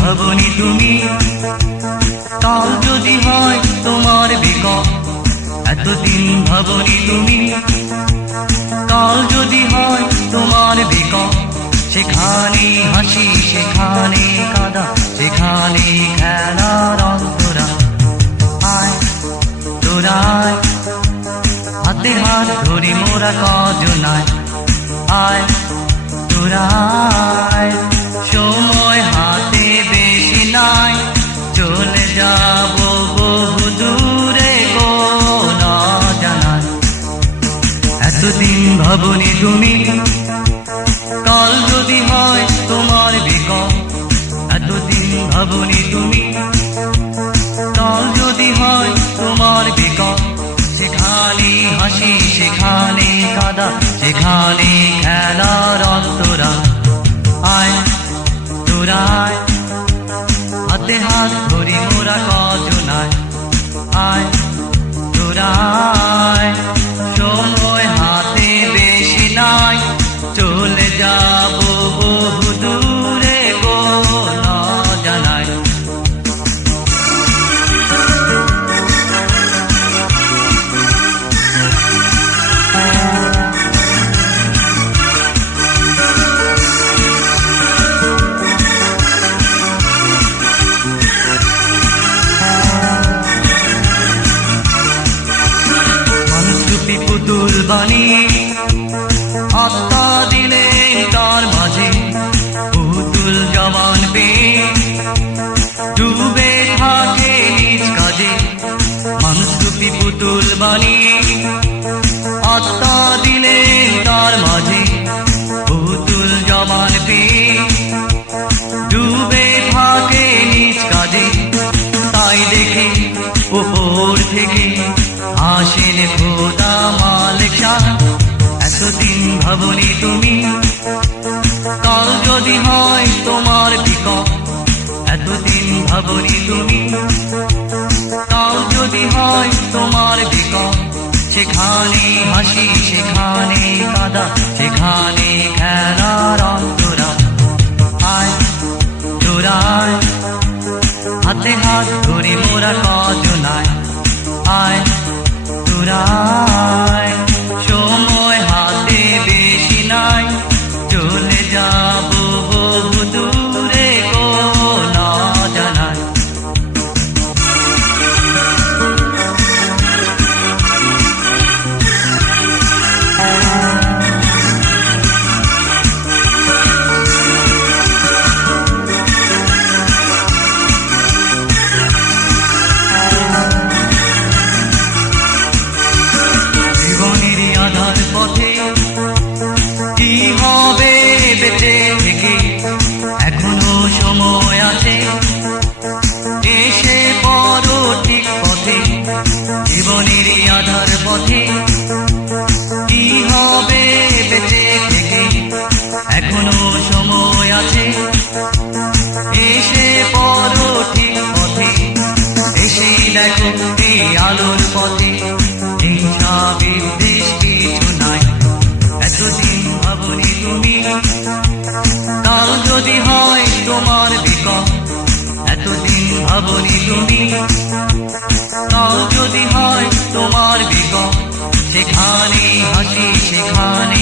ভাবনি তুমি, কাল যদি হয় তোমার বিকল। এতদিন ভাবনি তুমি, কাল যদি হয় তোমার বিকল। সেখানে হাসি, সেখানে কাঁদা, সেখানে খেলার অন্তরা। আয় তোরায়, হাতে হাত ধরি মোরা কজনায়। আয় তোরায়, সময় হাতে বেশি নাই, চলে যাব বহু দূরে কোনা জানায়। এতদিন ভাবনি তুমি, কাল যদি হয় তোমার বিকল। এতদিন ভাবনি তুমি, কাল যদি হয় তোমার বিকল। সেখানে হাসি, সেখানে কাঁদা, সেখানে খেলার অন্তরা। আয় তোরায়, হাতে হাত ধরি মোরা কজনায়। আয় তোরায়, সময় হাতে বেশি নাই, চলে যাব বহু দূরে কোনা জানায়। পুতুল বানিয়ে আত্মা দিলে তার মাঝে, পুতুল জবান পেয়ে ডুবে থাকে নিজ কাজে। মানুষরূপী পুতুল বানিয়ে আত্মা দিলে তার মাঝে, পুতুল জবান পেয়ে ডুবে থাকে নিজ কাজে। তাই দেখে উপর থেকে আসেন খোদা মালিক শাহ। এতদিন ভাবনি তুমি, কাল যদি হয় তোমার বিকল। এতদিন ভাবনি তুমি, কাল যদি হয় তোমার বিকল। সেখানে হাসি, সেখানে কাঁদা, সেখানে খেলার অন্তরা। আয় তোরায়, হাতে হাত ধরে মোরা কজনায়। আয় তোরায়, সময় হাতে বেশি নাই, চলে যাব বহু দূরে কোনা জানায়। কি হবে বেঁচে থেকে, এখনো সময় আছে, এসে পড়ো ঠিক পথে। জীবনেরই আধার পথে কি হবে বেঁচে থেকে, এখনো সময় আছে, এসে পড়ো ঠিক পথে। এসে দেখো এই আলোর পথে, হিংসা বিদ্বেষ কিছু নাই। এতদিন ভাবনি তুমি, কাল যদি হয় তোমার বিকল। এতদিন ভাবনি তুমি, কাল যদি হয় তোমার বিকল। সেখানে হাসি, সেখানে